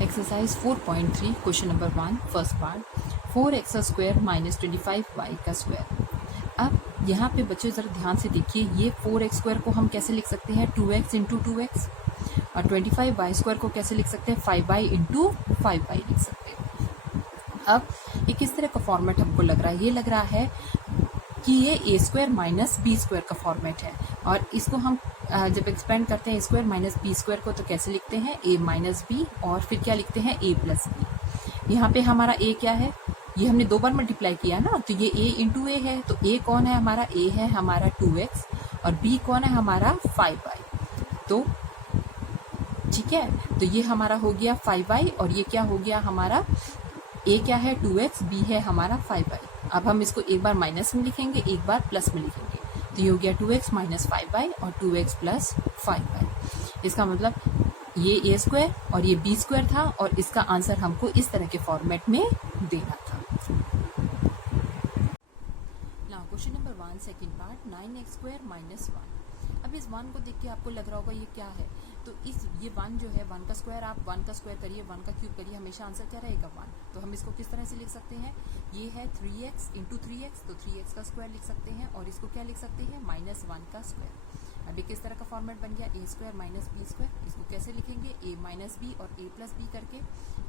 Exercise 4.3 question number 1 first part 4x square minus 25y का square. अब यहाँ पे बच्चे जरा ध्यान से देखिए, ये 4x स्क्वायर को हम कैसे लिख सकते हैं 2x इंटू 2x, और 25y स्क्वायर को कैसे लिख सकते हैं 5y इंटू 5y लिख सकते हैं। अब ये किस तरह का फॉर्मेट हमको लग रहा है, ये लग रहा है कि ये ए स्क्वायर माइनस बी स्क्वायर का फॉर्मेट है, और इसको हम जब एक्सपेंड करते हैं ए स्क्वायर माइनस बी स्क्वायर को तो कैसे लिखते हैं ए माइनस बी, और फिर क्या लिखते हैं ए प्लस बी। यहाँ पे हमारा ए क्या है, ये हमने 2 बार मल्टीप्लाई किया ना, तो ये ए इंटू ए है, तो ए कौन है हमारा, ए है हमारा 2x और बी कौन है हमारा 5y। तो ठीक है, तो ये हमारा हो गया 5y और ये क्या हो गया हमारा, ए क्या है 2x, बी है हमारा 5y। अब हम इसको एक बार माइनस में लिखेंगे, एक बार प्लस में लिखेंगे, तो ये हो गया 2x माइनस 5y और 2x प्लस 5y। इसका मतलब ये ए स्क्वायर और ये बी स्क्वायर था, और इसका आंसर हमको इस तरह के फॉर्मेट में देना था। Now question number 1 second part 9x square minus 1। अब इस 1 को देख के आपको लग रहा होगा ये क्या है, तो ये 1 जो है 1 का स्क्वायर, आप 1 का स्क्वायर करिए 1 का क्यूब करिए, हमेशा आंसर क्या रहेगा 1। तो हम इसको किस तरह से लिख सकते हैं, ये है 3x इंटू 3x, तो 3x का स्क्वायर लिख सकते हैं, और इसको क्या लिख सकते हैं माइनस 1 का स्क्वायर। अभी किस तरह का फॉर्मेट बन गया ए स्क्वायर माइनस बी स्क्वायर, इसको कैसे लिखेंगे ए माइनस बी और ए प्लस बी करके।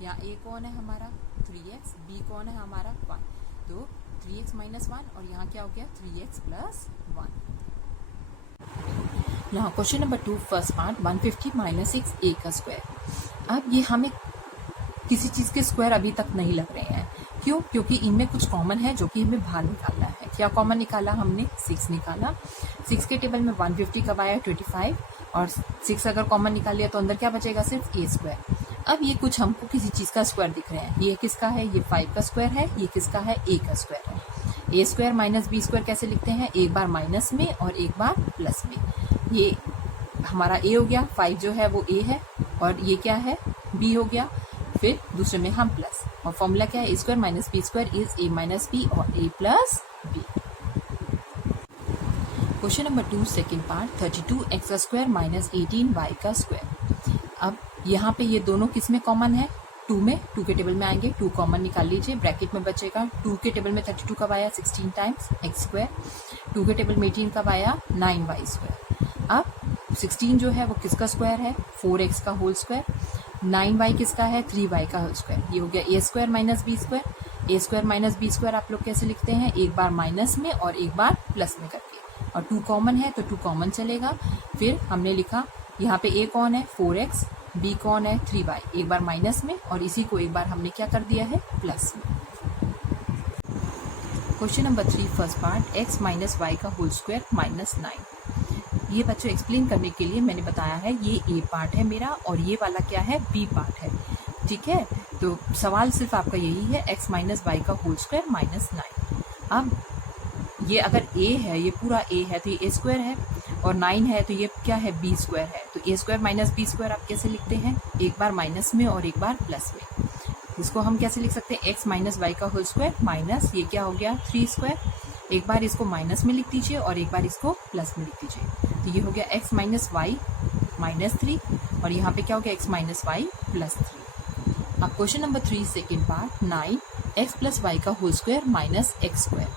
यहाँ ए कौन है हमारा 3x, बी कौन है हमारा 1, तो 3x माइनस 1, और यहाँ क्या हो गया 3x plus 1। Now question number 2 first part 150 minus 6a का स्क्वायर। अब ये हमें किसी चीज़ के स्क्वायर अभी तक नहीं लग रहे हैं, क्यों, क्योंकि इनमें कुछ कॉमन है जो कि हमें बाहर निकालना है। क्या कॉमन निकाला हमने, 6 निकाला। 6 के टेबल में 150 कब आया 25, और 6 अगर कॉमन निकाल लिया तो अंदर क्या बचेगा सिर्फ ए स्क्वायर। अब ये कुछ हमको किसी चीज़ का स्क्वायर दिख रहे हैं, ये किसका है, ये 5 का स्क्वायर है, ये किसका है ए का स्क्वायर है। A square minus b square कैसे लिखते हैं, एक बार माइनस में और एक बार प्लस में। ये हमारा ए हो गया, 5 जो है वो ए है, और ये क्या है बी हो गया, फिर दूसरे में हम प्लस, और फॉर्मूला क्या है a square minus b square is a minus b और a plus b. Question number 2 second part 32x square minus 18y का स्क्वायर। अब यहाँ पे ये दोनों किस में कॉमन है, 2 में, 2 के टेबल में आएंगे, 2 कॉमन निकाल लीजिए, ब्रैकेट में बचेगा 2 के टेबल में 32 कब आया 16 टाइम्स x स्क्वायर, 2 के टेबल में 18 कब आया 9y स्क्वायर। अब 16 जो है वो किसका स्क्वायर है 4x का होल स्क्वायर, 9y किसका है 3y का होल स्क्वायर। ये हो गया ए स्क्वायर माइनस बी स्क्वायर। ए स्क्वायर माइनस बी स्क्वायर आप लोग कैसे लिखते हैं, एक बार माइनस में और एक बार प्लस में करके, और 2 कॉमन है तो 2 कॉमन चलेगा। फिर हमने लिखा यहाँ पे ए कौन है 4x, बी कौन है 3y, एक बार माइनस में और इसी को एक बार हमने क्या कर दिया है प्लस में। Question number 3 first part x minus y का होल स्क्वायर माइनस 9। ये बच्चों एक्सप्लेन करने के लिए मैंने बताया है ये ए पार्ट है मेरा, और ये वाला क्या है बी पार्ट है, ठीक है। तो सवाल सिर्फ आपका यही है x माइनस वाई का होल स्क्वायर माइनस 9। अब ये अगर a है, ये पूरा a है तो ये a स्क्वायर है, और 9 है तो ये क्या है b स्क्वायर है। तो a square minus b square आप कैसे लिखते हैं, एक बार माइनस में और एक बार प्लस में। इसको हम कैसे लिख सकते हैं x माइनस वाई का होल स्क्वायर माइनस ये क्या हो गया 3 स्क्वायर, एक बार इसको माइनस में लिख दीजिए और एक बार इसको प्लस में लिख दीजिए। तो ये हो गया x माइनस वाई माइनस 3, और यहाँ पे क्या हो गया x माइनस वाई प्लस 3। अब question number 3 second part 9x plus y का whole square minus x square.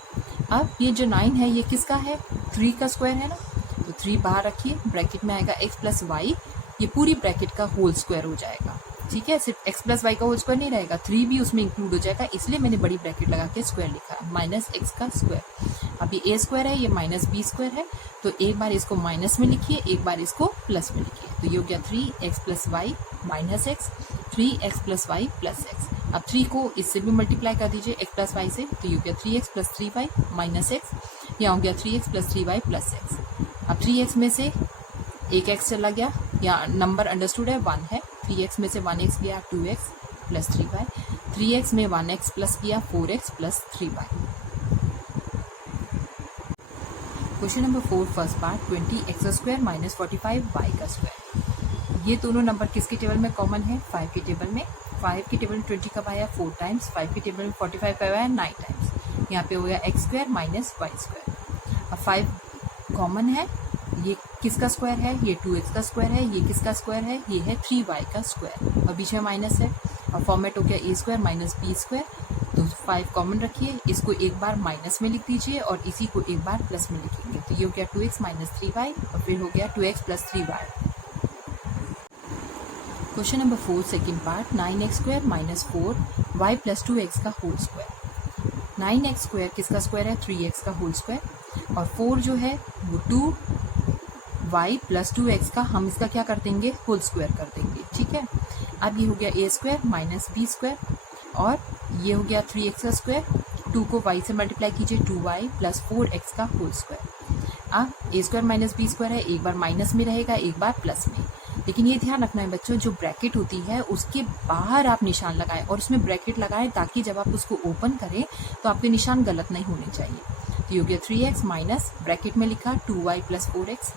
अब ये जो 9 है ये किसका है 3 का स्क्वायर है ना, तो 3 बाहर रखिए, ब्रैकेट में आएगा x प्लस वाई, ये पूरी ब्रैकेट का होल स्क्वायर हो जाएगा, ठीक है। सिर्फ x प्लस वाई का होल स्क्वायर नहीं रहेगा, 3 भी उसमें इंक्लूड हो जाएगा, इसलिए मैंने बड़ी ब्रैकेट लगा के स्क्वायर लिखा है माइनस x का स्क्वायर। अब ये a स्क्वायर है, ये माइनस b स्क्वायर है, तो एक बार इसको माइनस में लिखिए, एक बार इसको प्लस में लिखिए। तो ये हो गया 3x plus y minus x, 3x plus y plus x. अब 3 को इससे भी मल्टीप्लाई कर दीजिए x प्लस वाई से, तो ये हो गया 3x plus 3y minus x, यहाँ हो गया 3x plus 3y plus x. अब 3x में से एक x चला गया, यहाँ नंबर अंडरस्टूड है 1 है, 3x में से 1x गया 2x प्लस 3y, 3x में 1x प्लस किया 4x plus 3y। Question number 4 first part 20x square minus 45y का स्क्वायर। ये दोनों नंबर किसके टेबल में कॉमन है 5 के टेबल में। 5 के टेबल में 20 कब आया 4 टाइम्स, 5 के टेबल में 45 कब आया 9 टाइम्स। यहाँ पे हो गया x square minus y square. अब 5 कॉमन है, ये किसका स्क्वायर है, ये 2x का स्क्वायर है, ये किसका स्क्वायर है, ये है 3y का स्क्वायर, और बीच में माइनस है। और फॉर्मेट हो गया a square minus b square. तो 5 कॉमन रखिए, इसको एक बार माइनस में लिख दीजिए और इसी को एक बार प्लस में लिखेंगे, तो ये हो गया 2x माइनस 3y और फिर हो गया 2x plus 3y। Question number 4 second part, 9x square minus 4y plus 2x का होल स्क्वायर। 9x स्क्वायर किसका स्क्वायर है, 3x का होल स्क्वायर, और 4 जो है वो 2y प्लस 2x का हम इसका क्या कर देंगे, होल स्क्वायर कर देंगे, ठीक है। अब ये हो गया a square minus b square, और ये हो गया 3x का स्क्वायर, 2 को y से मल्टीप्लाई कीजिए, 2y प्लस 4x का होल स्क्वायर। अब a square minus b square है, एक बार माइनस में रहेगा, एक बार प्लस में, लेकिन ये ध्यान रखना है बच्चों, जो ब्रैकेट होती है उसके बाहर आप निशान लगाएं और उसमें ब्रैकेट लगाएं ताकि जब आप उसको ओपन करें तो आपके निशान गलत नहीं होने चाहिए। तो ये हो गया 3x माइनस ब्रैकेट में लिखा 2y प्लस 4x,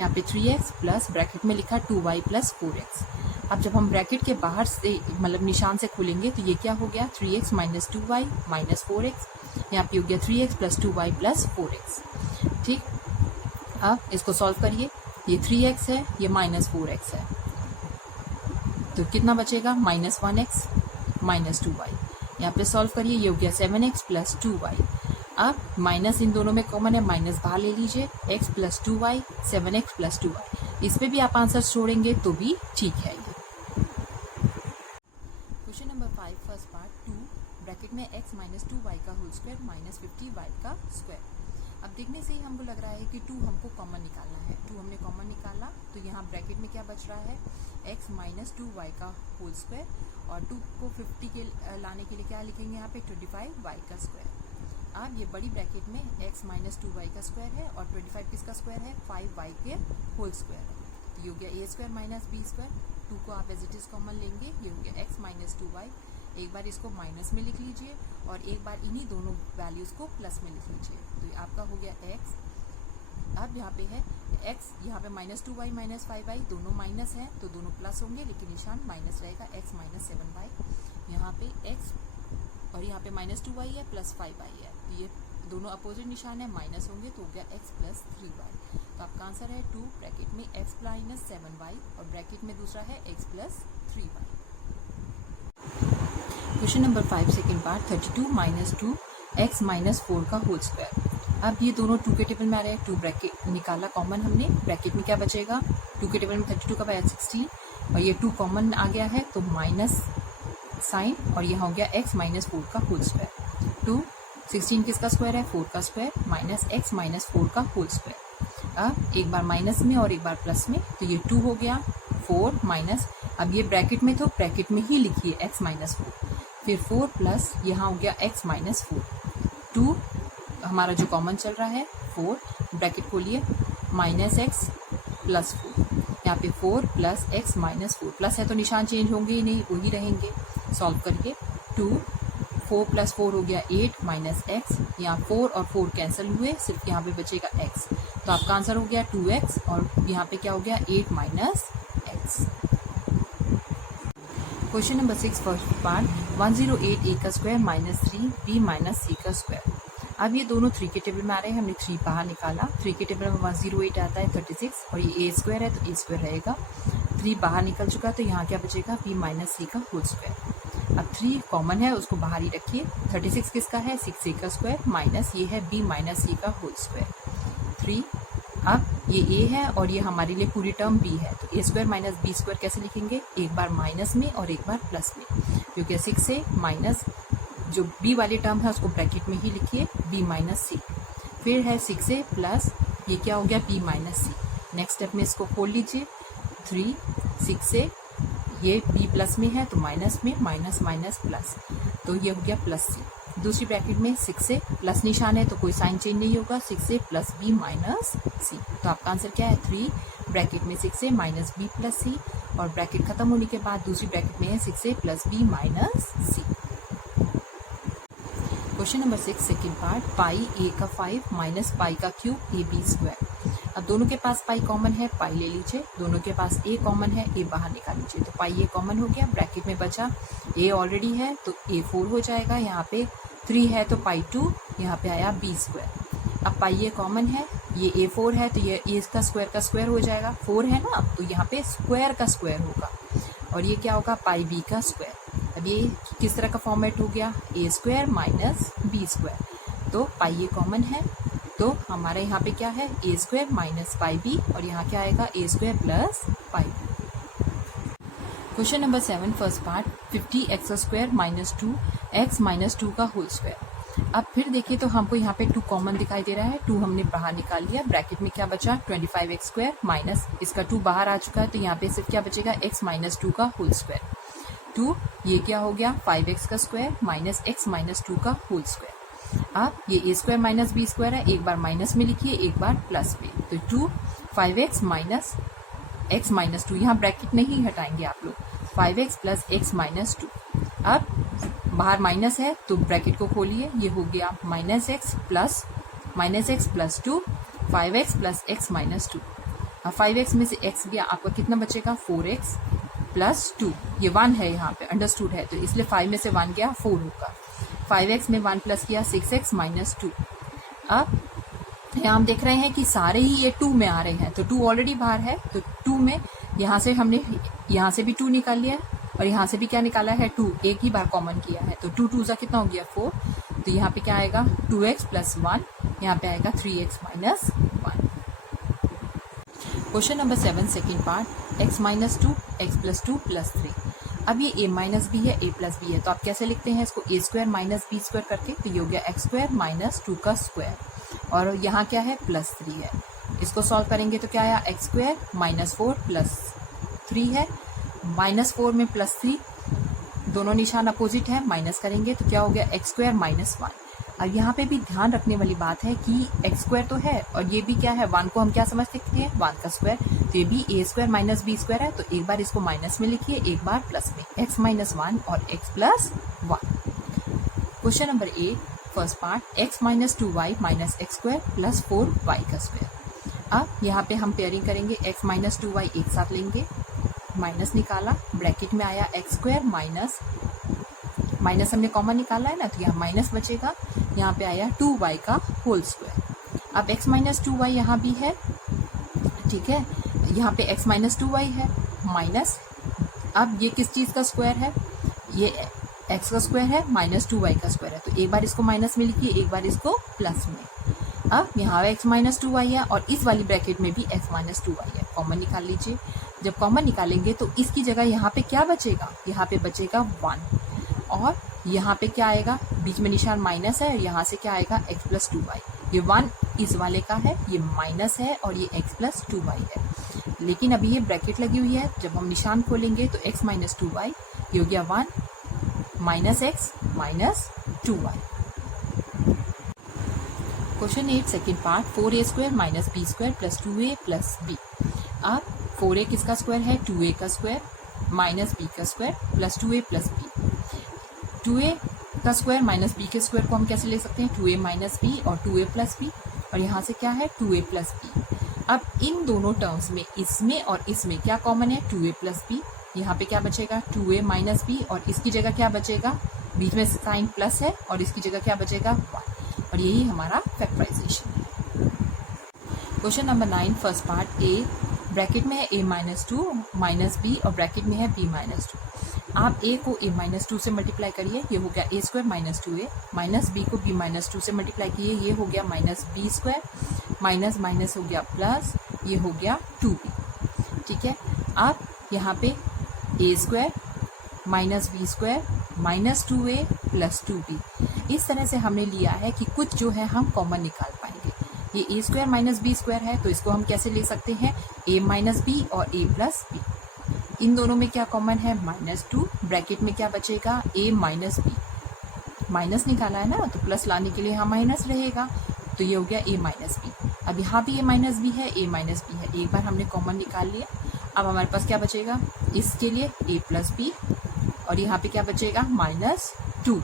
यहाँ पे 3x प्लस ब्रैकेट में लिखा 2y प्लस 4x। अब जब हम ब्रैकेट के बाहर से मतलब निशान से खोलेंगे तो ये क्या हो गया, 3x minus 2y minus 4x, यहाँ पे हो गया 3x plus 2y plus 4x, ठीक। अब इसको सॉल्व करिए, ये 3x है, ये माइनस 4x है, तो कितना बचेगा, माइनस 1x माइनस 2y। यहाँ पे सॉल्व करिए, ये हो गया 7x प्लस 2y। अब माइनस इन दोनों में कॉमन है, माइनस बाहर ले लीजिए, x plus 2y 7x plus 2y। इस पे भी आप आंसर छोड़ेंगे तो भी ठीक है। ये question number 5 first part 2 bracket में x माइनस 2y का होल स्क्वायर माइनस 50y का स्क्वायर। अब देखने से ही हमको लग रहा है कि 2 हमको कॉमन निकालना है, 2 हमने कॉमन निकाला तो यहाँ ब्रैकेट में क्या बच रहा है, x माइनस 2y का होल स्क्वायर, और 2 को 50 के लाने के लिए क्या लिखेंगे, यहाँ पे 25y का स्क्वायर। अब ये बड़ी ब्रैकेट में x माइनस 2y का स्क्वायर है और 25 किसका स्क्वायर है, 5y के होल स्क्वायर है, तो ये हो गया a square minus b square. 2 को आप एज इट इज कॉमन लेंगे, ये हो गया x माइनस 2y, एक बार इसको माइनस में लिख लीजिए और एक बार इन्हीं दोनों वैल्यूज को प्लस में लिख लीजिए, तो ये आपका हो गया x। अब यहाँ पे है x, यहाँ पे माइनस 2y माइनस 5y दोनों माइनस है तो दोनों प्लस होंगे, लेकिन निशान माइनस रहेगा, x माइनस 7y, यहाँ पे x और यहाँ पे माइनस 2y है प्लस 5y है, तो ये दोनों अपोजिट निशान है, माइनस होंगे तो हो गया x प्लस 3y। तो आपका आंसर है 2 ब्रैकेट में x माइनस 7y और ब्रैकेट में दूसरा है x plus 3y। Question number 5 second part 32 minus 2x minus 4 का होल स्क्वायर। अब ये दोनों 2 के टेबल में आ रहे हैं, 2 ब्रैकेट निकाला कॉमन हमने, ब्रैकेट में क्या बचेगा, 2 के टेबल में 32 का बचा 16 और ये 2 कॉमन आ गया है तो माइनस साइन, और यहाँ हो गया x माइनस 4 का होल स्क्वायर। 2 16 किसका स्क्वायर है, 4 का स्क्वायर माइनस x माइनस 4 का होल स्क्वायर। अब एक बार माइनस में और एक बार प्लस में, तो ये 2 हो गया 4 माइनस, अब ये ब्रैकेट में तो ब्रैकेट में ही लिखिए x माइनस 4, फिर 4 प्लस यहाँ हो गया x माइनस 4, 2 हमारा जो कॉमन चल रहा है 4, ब्रैकेट खोलिए माइनस x प्लस 4, यहाँ पे 4 प्लस x माइनस 4, प्लस है तो निशान चेंज होंगे ही नहीं, वही रहेंगे। सॉल्व करिए, 2 4 प्लस 4 हो गया 8 माइनस x, यहाँ 4 और 4 कैंसिल हुए, सिर्फ यहाँ पे बचेगा x, तो आपका आंसर हो गया 2x और यहाँ पे क्या हो गया 8 minus x। Question number 6 first part 108a का square minus 3b minus c का स्क्वायर। अब ये दोनों 3 के टेबल में आ रहे हैं, हमने 3 बाहर निकाला, 3 के टेबल में 108 आता है 36 और ये a स्क्वायर है तो a स्क्वायर रहेगा, 3 बाहर निकल चुका है तो यहाँ क्या बचेगा b माइनस c का होल स्क्वायर। अब 3 कॉमन है उसको बाहर ही रखिए, 36 किसका है, 6a का स्क्वायर माइनस ये है b माइनस c का होल स्क्वायर 3। अब ये a है और ये हमारे लिए पूरी टर्म b है, तो a square minus b square कैसे लिखेंगे, एक बार माइनस में और एक बार प्लस में, क्योंकि 6a माइनस जो b वाली टर्म है उसको ब्रैकेट में ही लिखिए b माइनस c, फिर है 6a प्लस ये क्या हो गया b minus c। Next step में इसको खोल लीजिए, 3 6a ये b प्लस में है तो माइनस में माइनस माइनस प्लस, तो ये हो गया प्लस c। दूसरी ब्रैकेट में 6a प्लस निशान है तो कोई साइन चेंज नहीं होगा, 6a plus b minus c, तो आपका आंसर क्या है 3 ब्रैकेट में 6a minus b plus c, और ब्रैकेट खत्म होने के बाद दूसरी ब्रैकेट में है 6a plus b minus c। Question number 6 second part pi a का 5 माइनस पाई का क्यूब ab स्क्वायर। अब दोनों के पास पाई कॉमन है, पाई ले लीजिए, दोनों के पास a कॉमन है, a बाहर निकाल लीजिए, तो पाई a कॉमन हो गया, ब्रैकेट में बचा a ऑलरेडी है तो a 4 हो जाएगा, यहाँ पे 3 है तो पाई 2, यहाँ पे आया b स्क्वायर। अब पाई ये कॉमन है, ये a4 है तो ये इसका स्क्वायर का स्क्वायर हो जाएगा, 4 है ना तो यहाँ पे स्क्वायर का स्क्वायर होगा, और ये क्या होगा पाई b का स्क्वायर। अब ये किस तरह का फॉर्मेट हो गया, a square minus b square, तो पाई ये कॉमन है तो हमारे यहाँ पे क्या है a square minus pi b, और यहाँ क्या आएगा a square plus pi b। Question number 7 first part 50x square minus 2x minus 2 का होल स्क्वायर। अब फिर देखिए तो हमको यहाँ पे 2 कॉमन दिखाई दे रहा है, 2 हमने बाहर निकाल लिया, ब्रैकेट में क्या बचा 25x स्क्वायर माइनस इसका 2 बाहर आ चुका है तो यहाँ पे सिर्फ क्या बचेगा x माइनस 2 का होल स्क्वायर। 2 ये क्या हो गया 5x का स्क्वायर माइनस x माइनस 2 का होल स्क्वायर। अब ये a square minus b square है, एक बार माइनस में लिखिए एक बार प्लस में, तो 2 5x माइनस x माइनस 2, यहाँ ब्रैकेट नहीं हटाएंगे आप लोग, 5x प्लस x माइनस 2। अब बाहर माइनस है तो ब्रैकेट को खोलिए, ये हो गया minus x plus 2 5x plus x minus 2। अब 5x में से x गया, आपका कितना बचेगा 4x प्लस 2, ये 1 है यहाँ पे अंडरस्टूड है तो इसलिए 5 में से 1 गया 4 होगा, 5x में 1 प्लस किया 6x माइनस 2। अब यहाँ हम देख रहे हैं कि सारे ही ये 2 में आ रहे हैं, तो 2 ऑलरेडी बाहर है तो 2 में यहाँ से हमने यहाँ से भी 2 निकाल लिया और यहाँ से भी क्या निकाला है 2, एक ही बार कॉमन किया है तो 2 2 कितना हो गया 4, तो यहाँ पे क्या आएगा 2x प्लस 1, यहाँ पे आएगा 3x minus 1। Question number 7 second part x minus 2 x plus 2 plus 3। अब ये a माइनस बी है, a प्लस बी है, तो आप कैसे लिखते हैं इसको a square minus b square करके, तो ये हो गया x स्क्वायर माइनस 2 का स्क्वायर, और यहाँ क्या है प्लस 3 है। इसको सॉल्व करेंगे तो क्या आया एक्स स्क्वायर माइनस 4 प्लस 3 है, माइनस 4 में प्लस 3 दोनों निशान अपोजिट है, माइनस करेंगे तो क्या हो गया एक्स स्क्वायर माइनस 1। अब यहाँ पे भी ध्यान रखने वाली बात है कि एक्स स्क्वायर तो है और ये भी क्या है 1 को हम क्या समझ सकते हैं 1 का स्क्वायर, तो ये भी a square minus b square है, तो एक बार इसको माइनस में लिखिए एक बार प्लस में, x माइनस 1 और x plus 1। Question number 8 first part x minus 2y minus x square plus 4y का स्क्वायर। अब यहाँ पे हम पेयरिंग करेंगे, x माइनस 2y एक साथ लेंगे, माइनस निकाला, ब्रैकेट में आया एक्स स्क्वायर माइनस माइनस हमने कॉमन निकाला है ना तो यहाँ माइनस बचेगा, यहाँ पे आया 2y का होल स्क्वायर। अब x माइनस 2y यहाँ भी है, ठीक है, यहाँ पे x माइनस 2y है माइनस, अब ये किस चीज़ का स्क्वायर है, ये x का स्क्वायर है माइनस 2y का स्क्वायर है, तो एक बार इसको माइनस में लिखिए एक बार इसको प्लस में। अब यहाँ x माइनस 2y है और इस वाली ब्रैकेट में भी x माइनस 2y है, कॉमन निकाल लीजिए। जब कॉमन निकालेंगे तो इसकी जगह यहाँ पे क्या बचेगा, यहाँ पे बचेगा 1, और यहाँ पे क्या आएगा, बीच में निशान माइनस है और यहाँ से क्या आएगा x प्लस 2y, ये 1 इस वाले का है, ये माइनस है और ये x प्लस 2y है, लेकिन अभी ये ब्रैकेट लगी हुई है, जब हम निशान खोलेंगे तो x माइनस 2y ये हो गया 1 minus x minus 2y। Question 8 second part 4a square minus b square plus 2a प्लस बी। अब 4a किसका स्क्वायर है 2a का स्क्वायर माइनस b का स्क्वायर प्लस 2a प्लस b। 2a का स्क्वायर माइनस b के स्क्वायर को हम कैसे ले सकते हैं 2a माइनस b और 2a प्लस b, और यहाँ से क्या है 2a प्लस b। अब इन दोनों टर्म्स में इसमें और इसमें क्या कॉमन है 2a प्लस b, यहाँ पे क्या बचेगा 2a माइनस b और इसकी जगह क्या बचेगा, बीच में साइन प्लस है और इसकी जगह क्या बचेगा 1, और यही हमारा फैक्टराइजेशन है। Question number 9 first part a bracket में है a माइनस 2 माइनस b और ब्रैकेट में है b माइनस 2। आप a को a माइनस 2 से मल्टीप्लाई करिए, ये हो गया a square minus 2a, minus b को b माइनस 2 से मल्टीप्लाई किए, ये हो गया minus b square, minus minus हो गया प्लस, ये हो गया 2b, ठीक है। आप यहाँ पे a square minus b square minus 2a plus 2b, इस तरह से हमने लिया है कि कुछ जो है हम कॉमन निकाल पाएंगे। ये a square minus b square है तो इसको हम कैसे ले सकते हैं a माइनस b और a प्लस b, इन दोनों में क्या कॉमन है माइनस 2, ब्रैकेट में क्या बचेगा a माइनस b, माइनस निकाला है ना तो प्लस लाने के लिए यहाँ माइनस रहेगा, तो ये हो गया a माइनस b। अब यहाँ भी a माइनस b है, a माइनस b है, एक बार हमने कॉमन निकाल लिया, अब हमारे पास क्या बचेगा इसके लिए a प्लस b, और यहाँ पे क्या बचेगा माइनस 2,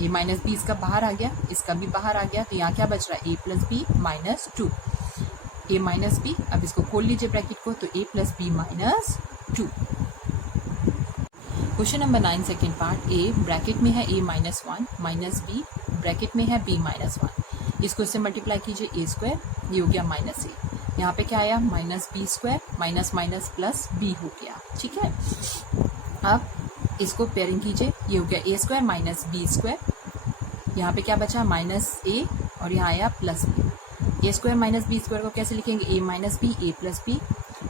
ये माइनस b इसका बाहर आ गया, इसका भी बाहर आ गया, तो यहाँ क्या बच रहा है a plus b minus 2, a minus b। अब इसको खोल लीजिए ब्रैकेट को, तो a plus b minus 2। Question number 9 second part a bracket में है a minus 1 minus b bracket में है b माइनस 1, इसको इससे मल्टीप्लाई कीजिए a स्क्वायर, ये हो गया माइनस a, यहाँ पे क्या आया minus b square, minus minus plus b हो गया। ठीक है, अब इसको पेयरिंग कीजिए, ये हो गया a square minus b square, यहाँ पे क्या बचा माइनस a और यहाँ आया plus b। A square minus b square को कैसे लिखेंगे, a minus b, a plus b,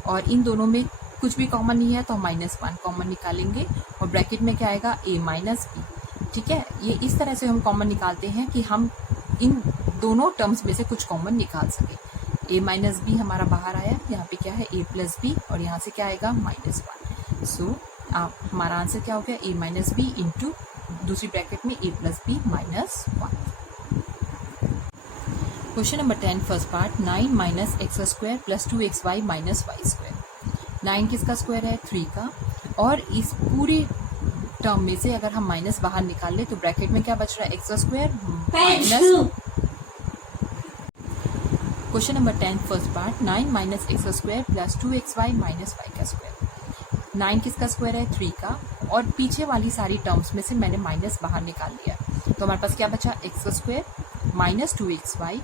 और इन दोनों में कुछ भी कॉमन नहीं है तो हम माइनस 1 कॉमन निकालेंगे और ब्रैकेट में क्या आएगा a माइनस बी। ठीक है, ये इस तरह से हम कॉमन निकालते हैं कि हम इन दोनों टर्म्स में से कुछ कॉमन निकाल सके। a माइनस बी हमारा बाहर आया, यहाँ पे क्या है a प्लस बी और यहाँ से क्या आएगा माइनस 1। सो हमारा आंसर क्या हो गया a माइनस बी इंटू दूसरी ब्रैकेट में a plus b minus 1। Question number 10 first part 9 minus x square plus 2xy minus y square. 9 किसका स्क्वायर है 3 का, और इस पूरी टर्म में से अगर हम माइनस बाहर निकाल ले तो ब्रैकेट में क्या बच रहा है x square minus. Question number 10 first part 9 minus x square plus 2xy minus y का स्क्वायर। 9 किसका स्क्वायर है 3 का, और पीछे वाली सारी टर्म्स में से मैंने माइनस बाहर निकाल लिया, तो हमारे पास क्या बचा एक्स स्क्वायर माइनस 2xy,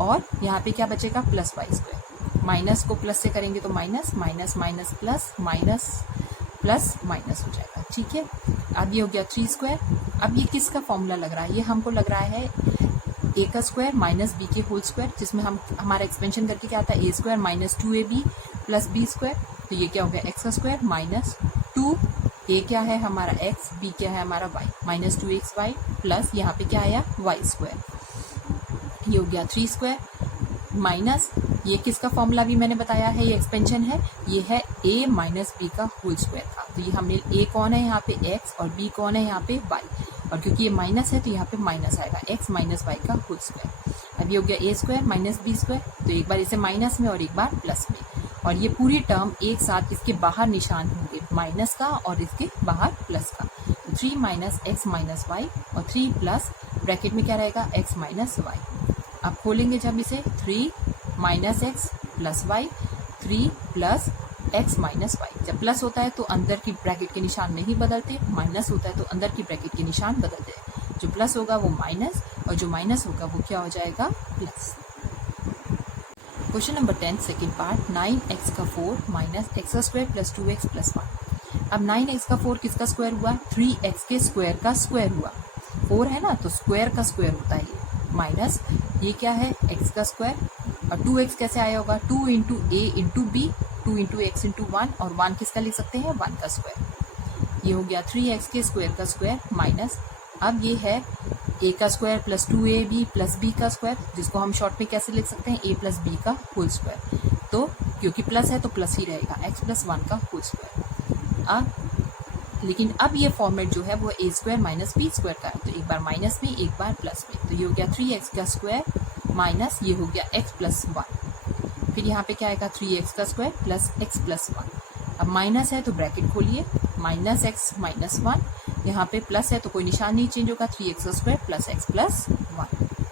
और यहाँ पे क्या बचेगा प्लस वाई स्क्वायर। माइनस को प्लस से करेंगे तो minus minus minus plus minus plus minus हो जाएगा। ठीक है, अब ये हो गया 3 स्क्वायर। अब ये किसका फॉर्मूला लग रहा है, ये हमको लग रहा है a का स्क्वायर माइनस b के होल स्क्वायर, जिसमें हम हमारा एक्सपेंशन करके क्या आता है a square minus 2ab plus b square, तो ये क्या हो गया एक्स का स्क्वायर माइनस 2, a क्या है हमारा x, b क्या है हमारा y, माइनस 2xy प्लस यहाँ पे क्या आया y स्क्वायर, ये हो गया 3 स्क्वायर माइनस ये किसका फॉर्मूला भी मैंने बताया है, ये एक्सपेंशन है, ये है a माइनस बी का होल स्क्वायर था। तो ये हमने a कौन है यहाँ पे x और b कौन है यहाँ पे y, और क्योंकि ये माइनस है तो यहाँ पे माइनस आएगा x माइनस वाई का होल स्क्वायर। अब ये हो गया a square minus b square, तो एक बार इसे माइनस में और एक बार प्लस में, और ये पूरी टर्म एक साथ इसके बाहर निशान होंगे माइनस का और इसके बाहर प्लस का। 3 माइनस एक्स माइनस वाई और 3 प्लस ब्रैकेट में क्या रहेगा x माइनस वाई। अब खोलेंगे जब इसे 3 minus x plus y, 3 plus x minus y. जब प्लस होता है तो अंदर की ब्रैकेट के निशान नहीं बदलते, माइनस होता है तो अंदर की ब्रैकेट के निशान बदलते हैं। जो प्लस होगा वो माइनस और जो माइनस होगा वो क्या हो जाएगा plus. Question number 10 second part 9x का 4 minus x square plus 2x plus 1। अब 9x का 4 किसका स्क्वायर हुआ, 3x के स्क्वायर का स्क्वायर हुआ। 4 है ना तो स्क्वायर का स्क्वायर होता है ये, माइनस ये क्या है x का स्क्वायर, और 2x कैसे आया होगा 2 into a into b, 2 into x into 1, और 1 किसका लिख सकते हैं 1 का स्क्वायर। ये हो गया 3x के स्क्वायर का स्क्वायर माइनस, अब ये है a का square plus 2ab plus b का स्क्वायर, जिसको हम शॉर्ट में कैसे लिख सकते हैं a प्लस b का होल स्क्वायर। तो क्योंकि प्लस है तो प्लस ही रहेगा, x प्लस 1 का होल स्क्वायर। अब लेकिन अब ये फॉर्मेट जो है वो a square minus b square का है, तो एक बार माइनस में एक बार प्लस में, तो ये हो गया 3x का स्क्वायर माइनस ये हो गया x प्लस 1, फिर यहाँ पे क्या आएगा 3x का स्क्वायर प्लस x प्लस 1। अब माइनस है तो ब्रैकेट खोलिए, माइनस एक्स माइनस 1, यहाँ पे प्लस है तो कोई निशान नहीं चेंज होगा, 3x square plus x plus 1।